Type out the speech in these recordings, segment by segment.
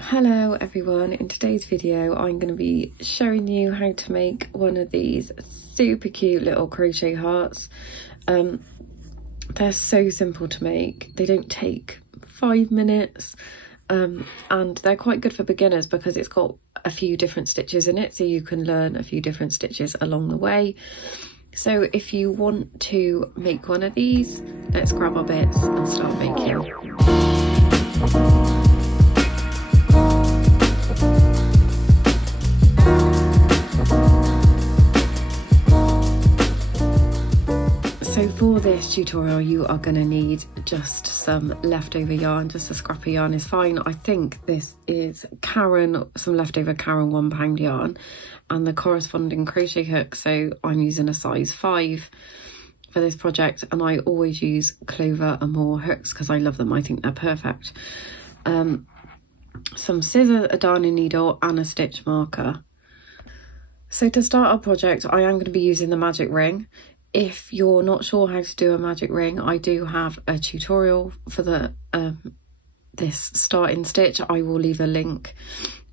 Hello everyone, in today's video I'm going to be showing you how to make one of these super cute little crochet hearts. They're so simple to make, they don't take 5 minutes, and they're quite good for beginners because it's got a few different stitches in it, so you can learn a few different stitches along the way. So if you want to make one of these, let's grab our bits and start making. So for this tutorial you are going to need just some leftover yarn, just a scrap of yarn is fine. I think this is some leftover Caron £1 yarn and the corresponding crochet hook, so I'm using a size 5 for this project, and I always use Clover and More hooks because I love them, I think they're perfect. Some scissors, a darning needle and a stitch marker. So to start our project I am going to be using the magic ring. If you're not sure how to do a magic ring, I do have a tutorial for the this starting stitch. I will leave a link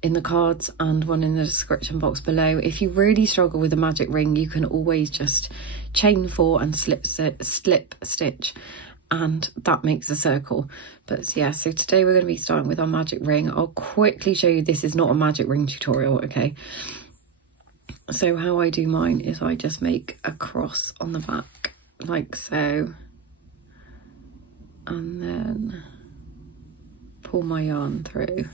in the cards and one in the description box below. If you really struggle with a magic ring, you can always just chain 4 and slip stitch, and that makes a circle. But yeah, so today we're going to be starting with our magic ring. I'll quickly show you, this is not a magic ring tutorial, okay? So how I do mine is I just make a cross on the back like so, and then pull my yarn through,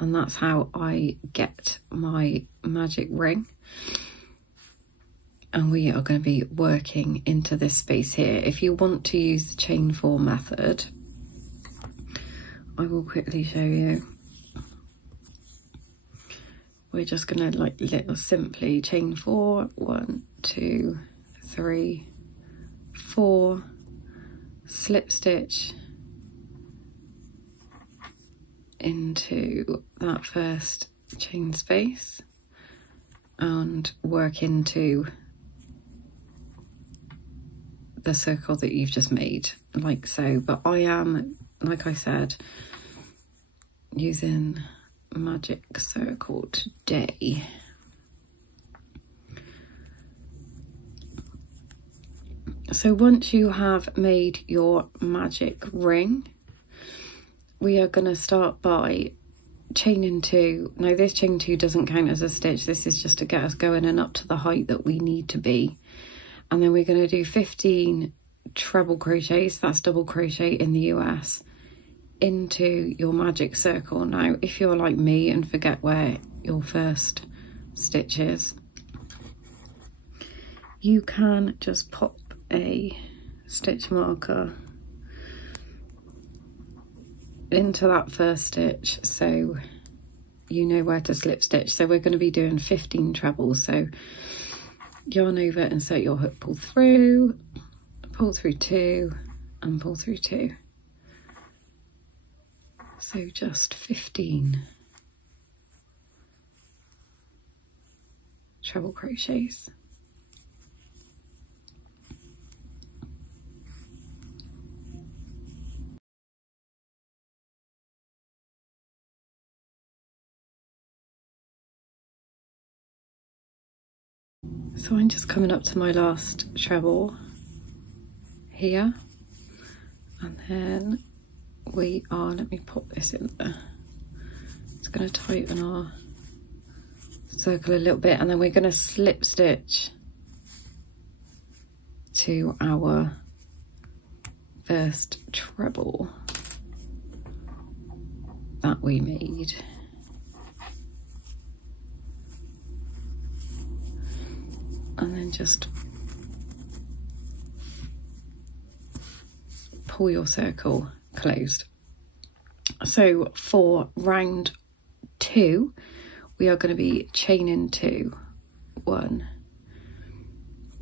and that's how I get my magic ring. And we are going to be working into this space here. If you want to use the chain 4 method, I will quickly show you. We're just going to simply chain 4, 1, 2, 3, 4, slip stitch into that first chain space and work into the circle that you've just made, like so. But I am, like I said, using magic circle today. So once you have made your magic ring, we are going to start by chaining 2. Now this chain 2 doesn't count as a stitch, this is just to get us going and up to the height that we need to be. And then we're going to do 15 treble crochets, that's double crochet in the US, into your magic circle. Now if you're like me and forget where your first stitch is, you can just pop a stitch marker into that first stitch so you know where to slip stitch. So we're going to be doing 15 trebles, so yarn over, insert your hook, pull through 2 and pull through 2. So just 15 treble crochets. So I'm just coming up to my last treble here, and then we are, let me pop this in there, it's going to tighten our circle a little bit, and then we're going to slip stitch to our first treble that we made. And then just pull your circle closed. So for round 2 we are going to be chaining 2, 1,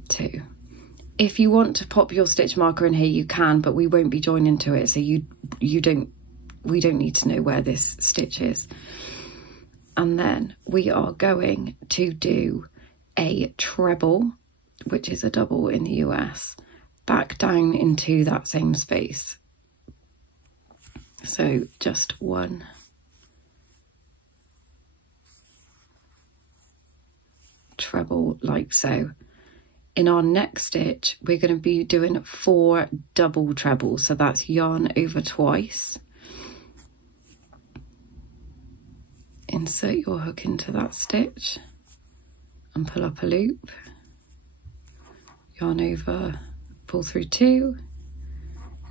2. If you want to pop your stitch marker in here you can, but we won't be joining to it, so we don't need to know where this stitch is. And then we are going to do a treble, which is a double in the US, back down into that same space. So just 1, treble like so. In our next stitch, we're going to be doing 4 double trebles, so that's yarn over twice. Insert your hook into that stitch and pull up a loop, yarn over, pull through 2,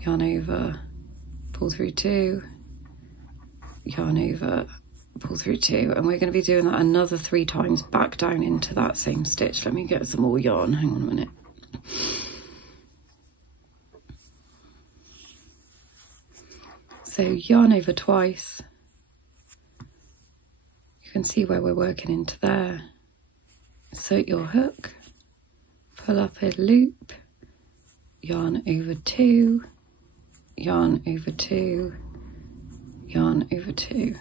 yarn over, pull through 2, yarn over, pull through 2, and we're going to be doing that another 3 times back down into that same stitch. Let me get some more yarn, hang on a minute. So yarn over twice, you can see where we're working into there, insert your hook, pull up a loop, yarn over 2, yarn over 2, yarn over 2.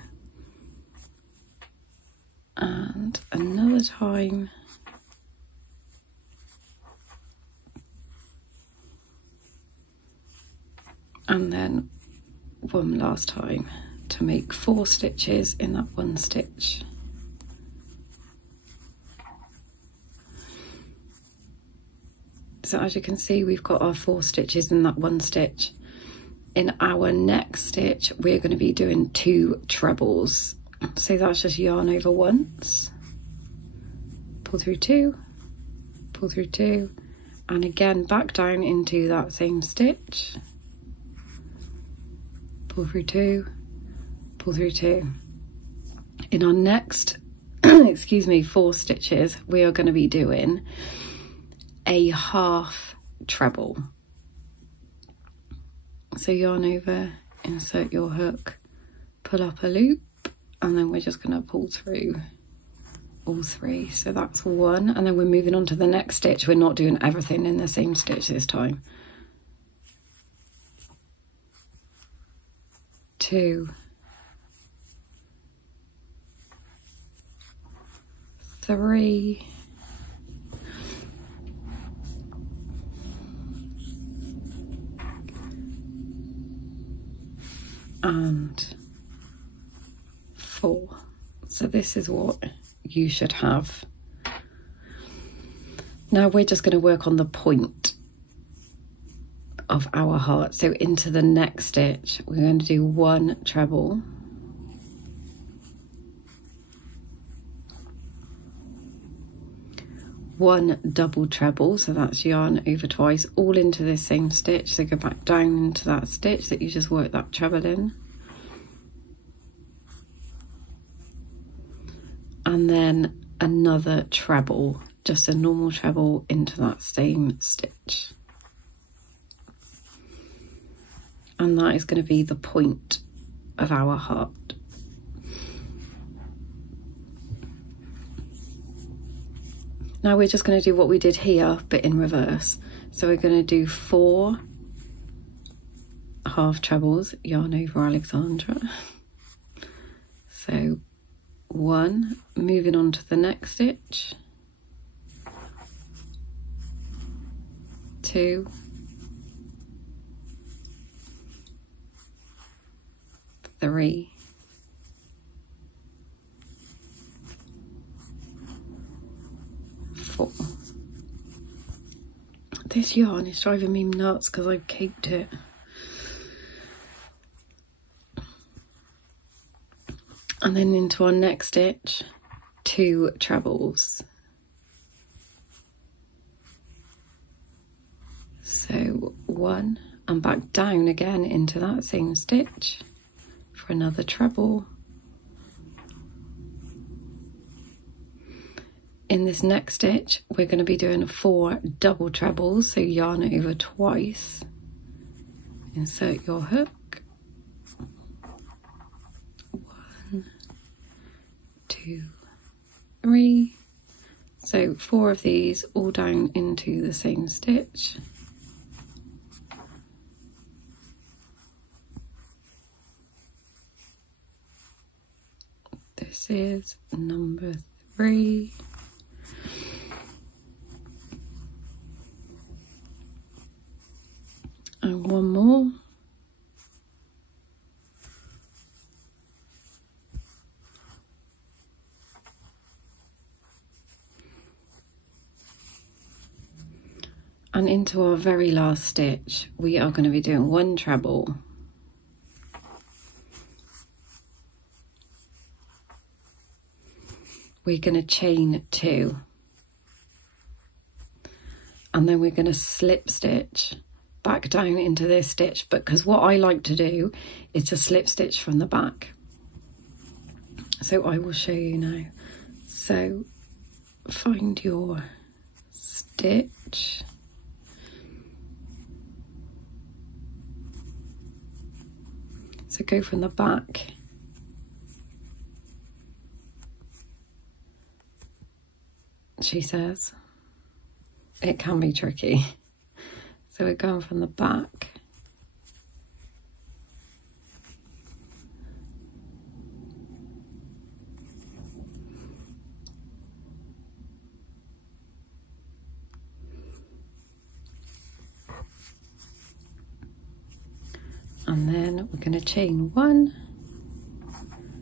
And another time, and then one last time to make 4 stitches in that one stitch. So as you can see, we've got our 4 stitches in that one stitch. In our next stitch, we're going to be doing 2 trebles. So that's just yarn over once, pull through 2, pull through 2, and again back down into that same stitch, pull through 2, pull through 2. In our next, excuse me, 4 stitches, we are going to be doing a half treble. So yarn over, insert your hook, pull up a loop, and then we're just going to pull through all 3. So that's 1, and then we're moving on to the next stitch. We're not doing everything in the same stitch this time. 2, 3, and 4. So this is what you should have. Now we're just going to work on the point of our heart. So into the next stitch, we're going to do 1 treble, one double treble, so that's yarn over twice, all into this same stitch. So go back down into that stitch that you just worked that treble in, and then another treble, just a normal treble into that same stitch. And that is going to be the point of our heart. Now we're just going to do what we did here, but in reverse. So we're going to do 4 half trebles, yarn over Alexandra. So 1, moving on to the next stitch, 2, 3, 4. This yarn is driving me nuts because I've caked it. And then into our next stitch, 2 trebles. So 1, and back down again into that same stitch for another treble. In this next stitch, we're going to be doing 4 double trebles, so yarn over twice. Insert your hook. 1, 2, 3. So 4 of these all down into the same stitch. This is number 3. And one more. And into our very last stitch, we are going to be doing 1 treble. We're going to chain 2. And then we're going to slip stitch back down into this stitch, because what I like to do is to slip stitch from the back. So I will show you now. So find your stitch, so go from the back, she says. It can be tricky. So we're going from the back. And then we're going to chain 1.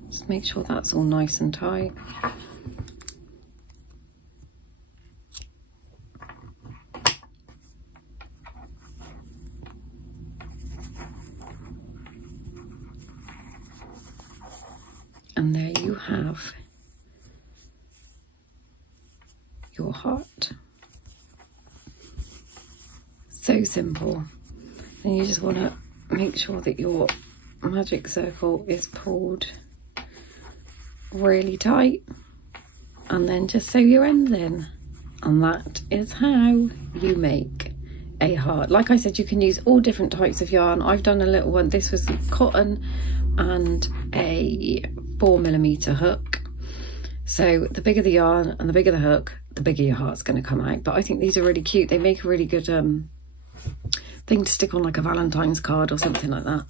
Just make sure that's all nice and tight. And there you have your heart. So simple. And you just want to make sure that your magic circle is pulled really tight, and then just sew your ends in. And that is how you make a heart. Like I said, you can use all different types of yarn. I've done a little one. This was cotton and a 4mm hook. So the bigger the yarn and the bigger the hook, the bigger your heart's going to come out. But I think these are really cute. They make a really good thing to stick on like a Valentine's card or something like that.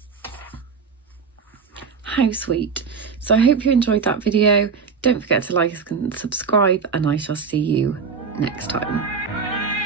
How sweet. So I hope you enjoyed that video. Don't forget to like and subscribe, and I shall see you next time.